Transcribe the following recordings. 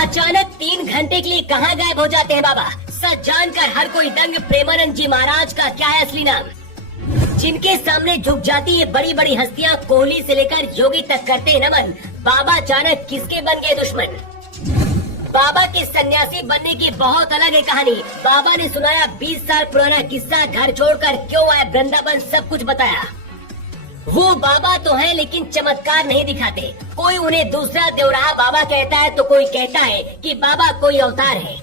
अचानक 3 घंटे के लिए कहाँ गायब हो जाते हैं बाबा? सच जानकर हर कोई दंग। प्रेमानंद जी महाराज का क्या है असली नाम? जिनके सामने झुक जाती है बड़ी बड़ी हस्तियां, कोहली से लेकर योगी तक करते हैं नमन। बाबा अचानक किसके बन गए दुश्मन? बाबा के सन्यासी बनने की बहुत अलग है कहानी। बाबा ने सुनाया 20 साल पुराना किस्सा, घर छोड़कर क्यों आए वृंदावन, सब कुछ बताया। वो बाबा तो है लेकिन चमत्कार नहीं दिखाते। कोई उन्हें दूसरा देवराहा बाबा कहता है तो कोई कहता है कि बाबा कोई अवतार है।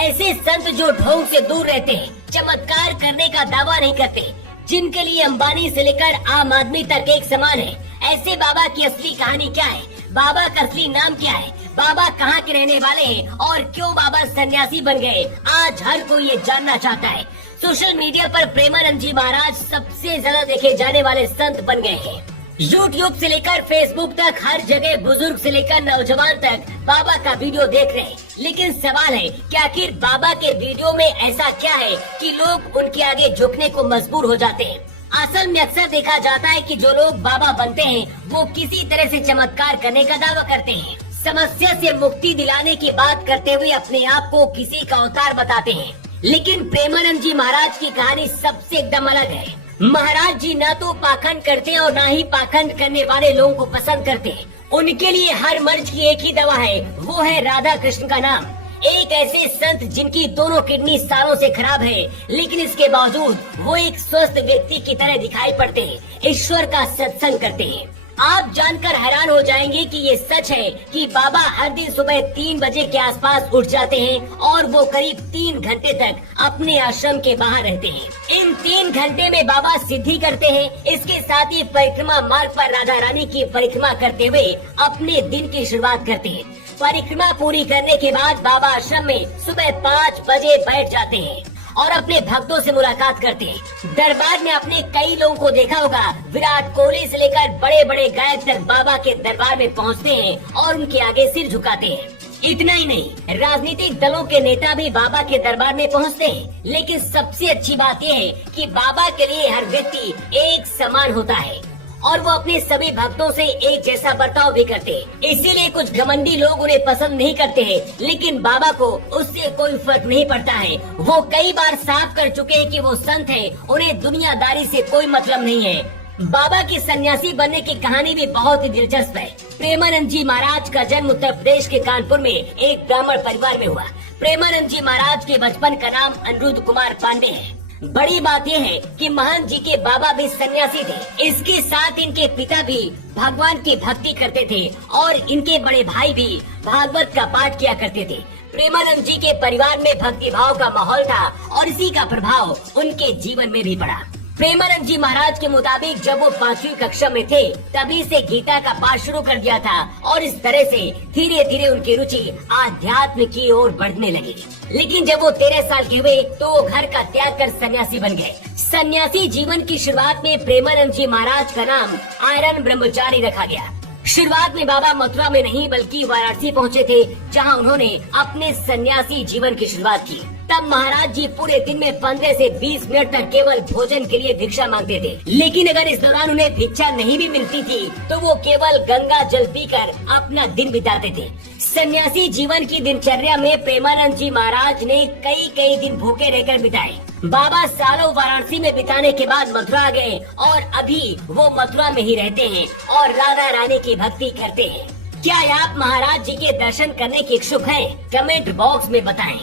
ऐसे संत जो ढोंग से दूर रहते हैं, चमत्कार करने का दावा नहीं करते, जिनके लिए अंबानी से लेकर आम आदमी तक एक समान है। ऐसे बाबा की असली कहानी क्या है? बाबा का असली नाम क्या है? बाबा कहाँ के रहने वाले हैं और क्यों बाबा सन्यासी बन गए? आज हर कोई ये जानना चाहता है। सोशल मीडिया पर प्रेमानंद जी महाराज सबसे ज्यादा देखे जाने वाले संत बन गए हैं। यूट्यूब से लेकर फेसबुक तक हर जगह बुजुर्ग से लेकर नौजवान तक बाबा का वीडियो देख रहे हैं। लेकिन सवाल है कि आखिर बाबा के वीडियो में ऐसा क्या है कि लोग उनके आगे झुकने को मजबूर हो जाते हैं? असल में अक्सर देखा जाता है कि जो लोग बाबा बनते हैं वो किसी तरह से चमत्कार करने का दावा करते हैं, समस्या से मुक्ति दिलाने की बात करते हुए अपने आप को किसी का अवतार बताते हैं। लेकिन प्रेमानंद जी महाराज की कहानी सबसे एकदम अलग है। महाराज जी ना तो पाखंड करते हैं और ना ही पाखंड करने वाले लोगों को पसंद करते हैं। उनके लिए हर मर्ज की एक ही दवा है, वो है राधा कृष्ण का नाम। एक ऐसे संत जिनकी दोनों किडनी सालों से खराब है, लेकिन इसके बावजूद वो एक स्वस्थ व्यक्ति की तरह दिखाई पड़ते हैं, ईश्वर का सत्संग करते हैं। आप जानकर हैरान हो जाएंगे कि ये सच है कि बाबा हर दिन सुबह 3 बजे के आसपास उठ जाते हैं और वो करीब 3 घंटे तक अपने आश्रम के बाहर रहते हैं। इन 3 घंटे में बाबा सिद्धि करते हैं। इसके साथ ही परिक्रमा मार्ग पर राधा रानी की परिक्रमा करते हुए अपने दिन की शुरुआत करते हैं। परिक्रमा पूरी करने के बाद बाबा आश्रम में सुबह 5 बजे बैठ जाते हैं और अपने भक्तों से मुलाकात करते हैं। दरबार में आपने कई लोगों को देखा होगा, विराट कोहली से लेकर बड़े बड़े गायक तक बाबा के दरबार में पहुंचते हैं और उनके आगे सिर झुकाते हैं। इतना ही नहीं, राजनीतिक दलों के नेता भी बाबा के दरबार में पहुंचते हैं। लेकिन सबसे अच्छी बात यह है कि बाबा के लिए हर व्यक्ति एक समान होता है और वो अपने सभी भक्तों से एक जैसा बर्ताव भी करते हैं। इसीलिए कुछ घमंडी लोग उन्हें पसंद नहीं करते हैं, लेकिन बाबा को उससे कोई फर्क नहीं पड़ता है। वो कई बार साफ कर चुके हैं कि वो संत हैं, उन्हें दुनियादारी से कोई मतलब नहीं है। बाबा की सन्यासी बनने की कहानी भी बहुत ही दिलचस्प है। प्रेमानंद जी महाराज का जन्म उत्तर प्रदेश के कानपुर में एक ब्राह्मण परिवार में हुआ। प्रेमानंद जी महाराज के बचपन का नाम अनिरुद्ध कुमार पांडे है। बड़ी बात यह है कि महंत जी के बाबा भी सन्यासी थे। इसके साथ इनके पिता भी भगवान की भक्ति करते थे और इनके बड़े भाई भी भागवत का पाठ किया करते थे। प्रेमानंद जी के परिवार में भक्ति भाव का माहौल था और इसी का प्रभाव उनके जीवन में भी पड़ा। प्रेमानंद जी महाराज के मुताबिक जब वो 5वीं कक्षा में थे तभी से गीता का पाठ शुरू कर दिया था और इस तरह से धीरे धीरे उनकी रुचि आध्यात्म की ओर बढ़ने लगी। लेकिन जब वो 13 साल के हुए तो वो घर का त्याग कर सन्यासी बन गए। सन्यासी जीवन की शुरुआत में प्रेमानंद जी महाराज का नाम आयरन ब्रह्मचारी रखा गया। शुरुआत में बाबा मथुरा में नहीं बल्कि वाराणसी पहुँचे थे, जहाँ उन्होंने अपने सन्यासी जीवन की शुरुआत की। तब महाराज जी पूरे दिन में 15 से 20 मिनट तक केवल भोजन के लिए भिक्षा मांगते थे। लेकिन अगर इस दौरान उन्हें भिक्षा नहीं भी मिलती थी तो वो केवल गंगा जल पीकर अपना दिन बिताते थे। सन्यासी जीवन की दिनचर्या में प्रेमानंद जी महाराज ने कई दिन भूखे रहकर बिताए। बाबा सालों वाराणसी में बिताने के बाद मथुरा आ गए और अभी वो मथुरा में ही रहते हैं और राधा रानी की भक्ति करते हैं। क्या आप महाराज जी के दर्शन करने के इच्छुक हैं? कमेंट बॉक्स में बताएं।